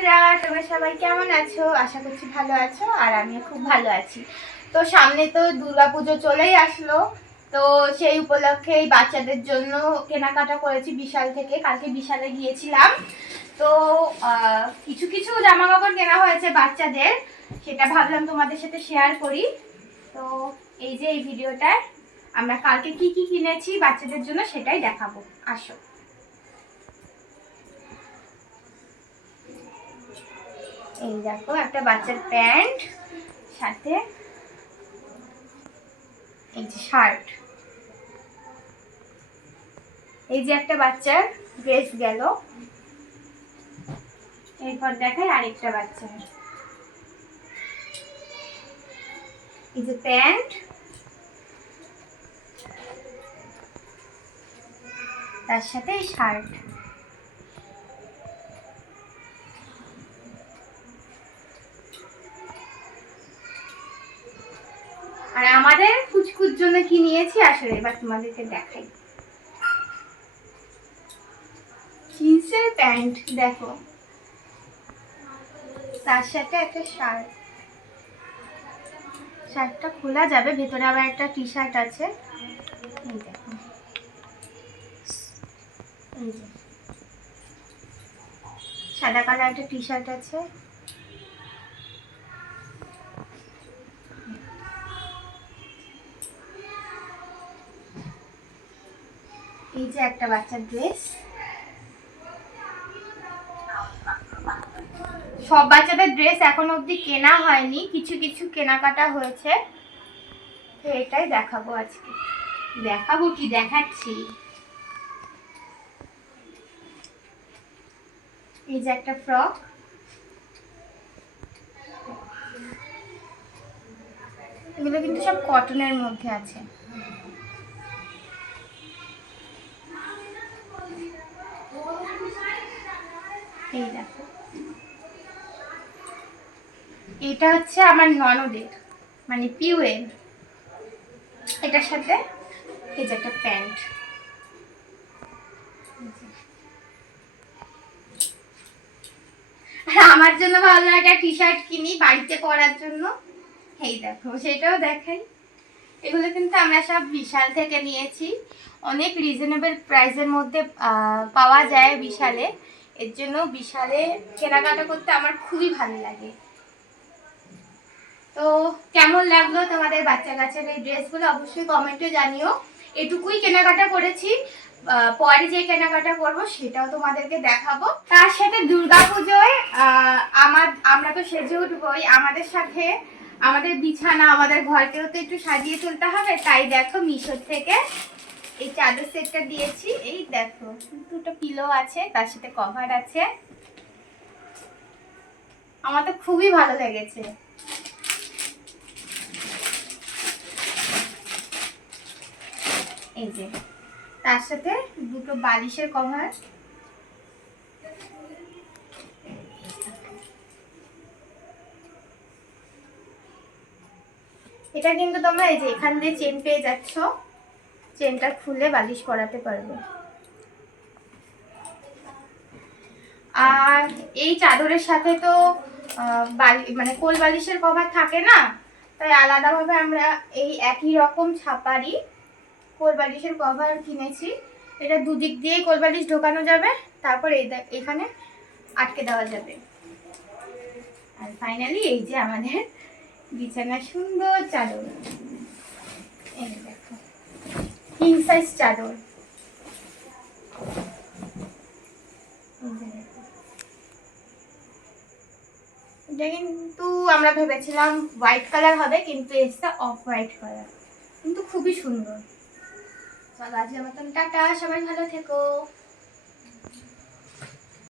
বন্ধুরা, তোমরা সবাই কেমন আছো? আশা করছি ভালো আছো আর আমিও খুব ভালো আছি। তো সামনে তো দুর্গাপুজো চলেই আসলো। তো সেই উপলক্ষে বাচ্চাদের জন্য কেনাকাটা করেছি বিশাল থেকে। কালকে বিশালে গিয়েছিলাম। তো কিছু কিছু জামা কাপড় কেনা হয়েছে বাচ্চাদের। সেটা ভাবলাম তোমাদের সাথে শেয়ার করি। তো এই যে এই ভিডিওটায় আমরা কালকে কি কি কিনেছি বাচ্চাদের জন্য সেটাই দেখাবো। আসো। এই দেখো, একটা বাচ্চার প্যান্ট, সাথে এই যে শার্ট। এই যে একটা বাচ্চার ড্রেস গেল। এরপর দেখাই আরেকটা বাচ্চার। এই যে প্যান্ট। তার সাথে শার্ট। আর আমাদের কুচকুচ জন্য কি নিয়েছি আসলে এবার তোমাদেরকে দেখাই। জিন্সের প্যান্ট, দেখো। তার সাথে একটা শার্ট। শার্টটা খোলা যাবে, ভেতরে আবার একটা টি শার্ট আছে সাদা কালার একটা টি শার্ট আছে। এই যে একটা বাচ্চার ড্রেস সব বাচ্চাদের ড্রেস এখন অবধি কেনা হয়নি, কিছু কিছু কেনাকাটা হয়েছে। তো এটাই দেখাবো আজকে। দেখাবো কি দেখাচ্ছি? এই যে একটা ফ্রক এগুলো কিন্তু সব কটনের মধ্যে আছে। এই দেখো। এটা হচ্ছে আমার ননদের মানে পিউয়ের। এটার সাথে এই যে একটা প্যান্ট। আমার জন্য ভাবলাম একটা টি শার্ট কিনি বাড়িতে পরার জন্য। এই দেখো, সেটাও দেখাই। এগুলো কিন্তু আমরা সব বিশাল থেকে নিয়েছি। অনেক রিজনেবল প্রাইসের মধ্যে পাওয়া যায় বিশালে। এর জন্য বিশালে কেনাকাটা করতে আমার খুবই ভালো লাগে। তো কেমন লাগল তোমাদের বাচ্চা কাচ্চার এই ড্রেসগুলো অবশ্যই কমেন্টে জানিও। এটুকুই কেনাকাটা করেছি। পরে যে কেনাকাটা করব সেটাও তোমাদেরকে দেখাবো। তার সাথে দুর্গাপুজোয় আহ, আমার আমরা তো সেজে উঠবোই। আমাদের সাথে আমাদের বিছানা আমাদের ঘরকেও তো একটু সাজিয়ে তুলতে হবে। তাই দেখো মিশোর থেকে এই চাদর সেটটা দিয়েছি। এই দেখো, দুটো পিলো আছে, তার সাথে কভার আছে। আমার তো খুবই ভালো লেগেছে। এই যে, তার সাথে দুটো বালিশের কভার এটা কিন্তু তোমরা এই যে এখান দিয়ে চেন পেয়ে যাচ্ছ। চেনটা খুলে বালিশ পরাতে পারবে। আর এই চাদরের সাথে তো বালি মানে কোল বালিশের কভার থাকে না? তাই আলাদাভাবে আমরা এই একই রকম ছাপারি কোল বালিশের কভার কিনেছি। এটা দুদিক দিয়ে কোল বালিশ ঢোকানো যাবে, তারপর এই এখানে আটকে দেওয়া যাবে। আর ফাইনালি এই যে আমাদের বিছানা সুন্দর চাদর। এই দেখো। কিং সাইজ চাদর কিন্তু আমরা ভেবেছিলাম হোয়াইট কালার হবে, কিন্তু এসটা অফ হোয়াইট কালার কিন্তু খুবই সুন্দর। চলো আজকের মতন টাটা, সবাই ভালো থেকো।